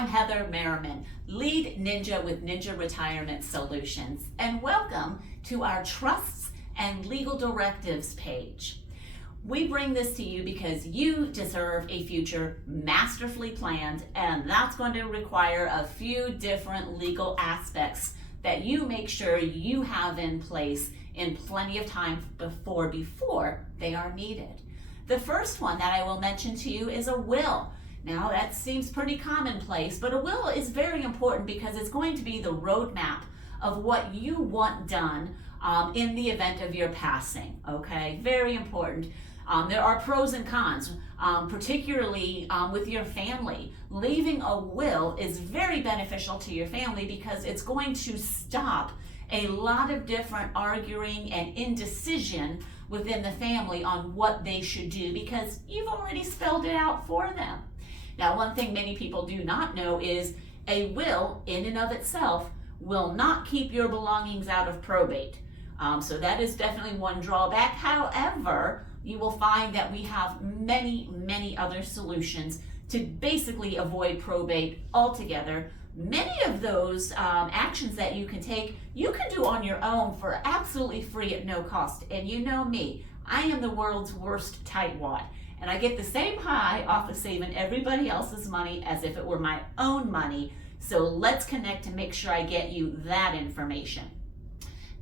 I'm Heather Marman, lead ninja with Ninja Retirement Solutions, and welcome to our Trusts and Legal Directives page. We bring this to you because you deserve a future masterfully planned, and that's going to require a few different legal aspects that you make sure you have in place in plenty of time before they are needed. The first one that I will mention to you is a will. Now that seems pretty commonplace, but a will is very important because it's going to be the roadmap of what you want done in the event of your passing, okay? Very important. There are pros and cons, particularly with your family. Leaving a will is very beneficial to your family because it's going to stop a lot of different arguing and indecision within the family on what they should do because you've already spelled it out for them. Now, one thing many people do not know is a will in and of itself will not keep your belongings out of probate. So that is definitely one drawback. However, you will find that we have many other solutions to basically avoid probate altogether. Many of those actions that you can take, you can do on your own for absolutely free at no cost. And you know me, I am the world's worst tightwad. And I get the same high off of saving everybody else's money as if it were my own money. So let's connect to make sure I get you that information.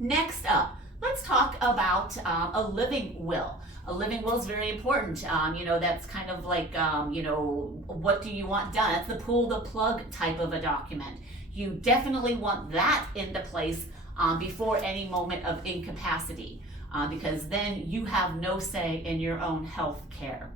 Next up, let's talk about a living will. A living will is very important. That's kind of like, what do you want done? That's the pull the plug type of a document. You definitely want that into place before any moment of incapacity. Because then you have no say in your own health care.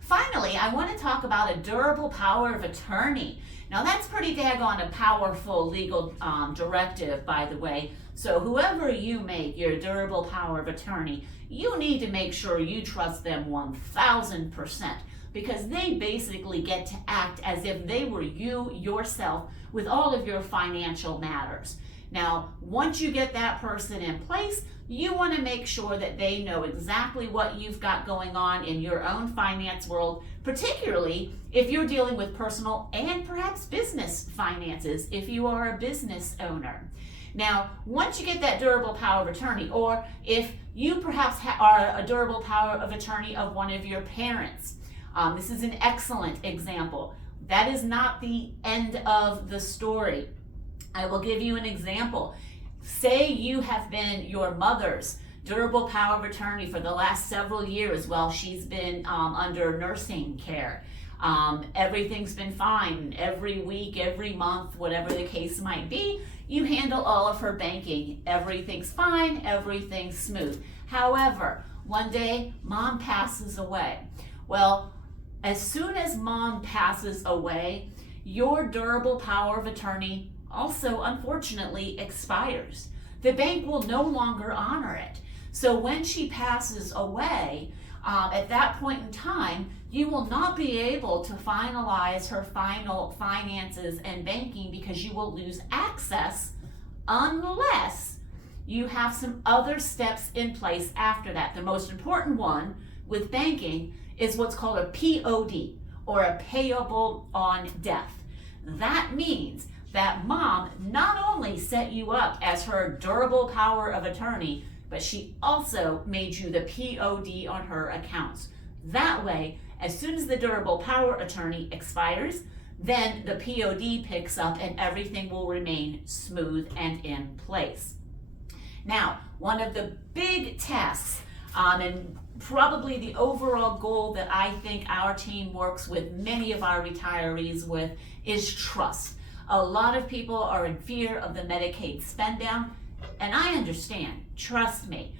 Finally, I want to talk about a durable power of attorney. Now that's pretty daggone a powerful legal directive, by the way. So whoever you make your durable power of attorney, you need to make sure you trust them 1000% because they basically get to act as if they were you yourself with all of your financial matters. Now, once you get that person in place, you want to make sure that they know exactly what you've got going on in your own finance world, particularly if you're dealing with personal and perhaps business finances if you are a business owner. Now, once you get that durable power of attorney, or if you perhaps are a durable power of attorney of one of your parents, this is an excellent example. That is not the end of the story. I will give you an example. Say you have been your mother's durable power of attorney for the last several years while she's been under nursing care. Everything's been fine. Every week, every month, whatever the case might be, you handle all of her banking. Everything's fine, everything's smooth. However, one day, mom passes away. Well, as soon as mom passes away, your durable power of attorney also unfortunately expires. The bank will no longer honor it. So when she passes away, at that point in time, you will not be able to finalize her final finances and banking because you will lose access unless you have some other steps in place after that. The most important one with banking is what's called a POD, or a payable on death. That means that mom not only set you up as her durable power of attorney, but she also made you the POD on her accounts. That way, as soon as the durable power attorney expires, then the POD picks up and everything will remain smooth and in place. Now, one of the big tasks, and probably the overall goal that I think our team works with many of our retirees with, is trust. A lot of people are in fear of the Medicaid spend down, and I understand, trust me.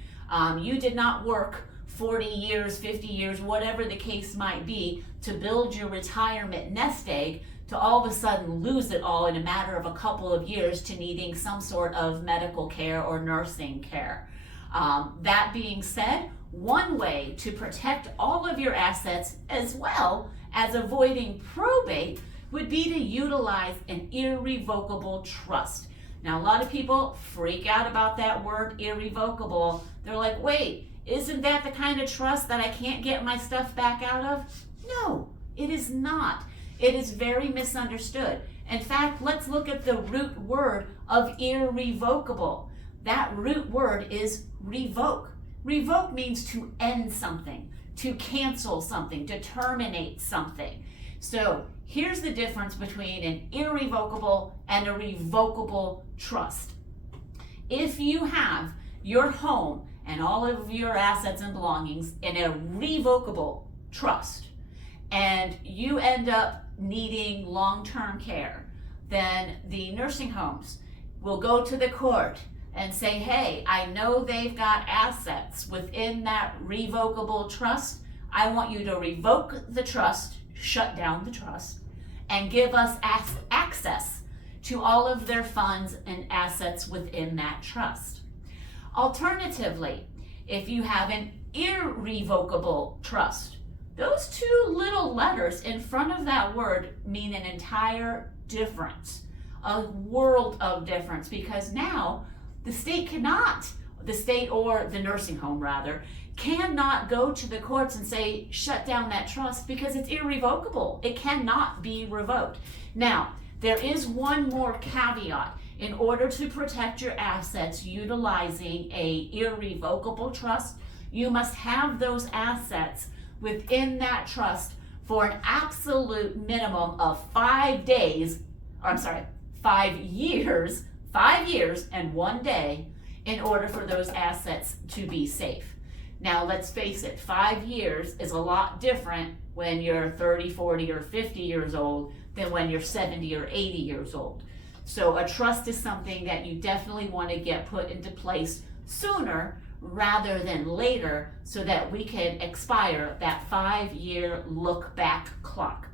You did not work 40 years, 50 years, whatever the case might be, to build your retirement nest egg to all of a sudden lose it all in a matter of a couple of years to needing some sort of medical care or nursing care. That being said, one way to protect all of your assets as well as avoiding probate would be to utilize an irrevocable trust. Now, a lot of people freak out about that word irrevocable. They're like, wait, isn't that the kind of trust that I can't get my stuff back out of? No, it is not. It is very misunderstood. In fact, let's look at the root word of irrevocable. That root word is revoke. Revoke means to end something, to cancel something, to terminate something. So here's the difference between an irrevocable and a revocable trust. If you have your home and all of your assets and belongings in a revocable trust, and you end up needing long-term care, then the nursing homes will go to the court and say, hey, I know they've got assets within that revocable trust. I want you to revoke the trust, shut down the trust, and give us access to all of their funds and assets within that trust. Alternatively, if you have an irrevocable trust, those two little letters in front of that word mean an entire difference, a world of difference, because now the state or the nursing home rather, cannot go to the courts and say, shut down that trust, because it's irrevocable. It cannot be revoked. Now, there is one more caveat. In order to protect your assets utilizing a irrevocable trust, you must have those assets within that trust for an absolute minimum of 5 years and 1 day in order for those assets to be safe. Now, let's face it, 5 years is a lot different when you're 30, 40, or 50 years old than when you're 70 or 80 years old. So a trust is something that you definitely want to get put into place sooner rather than later, so that we can expire that 5-year look back clock.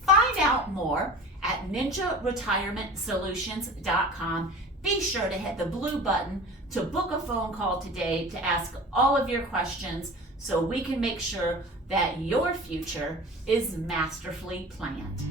Find out more at ninjaretirementsolutions.com. Be sure to hit the blue button to book a phone call today to ask all of your questions so we can make sure that your future is masterfully planned.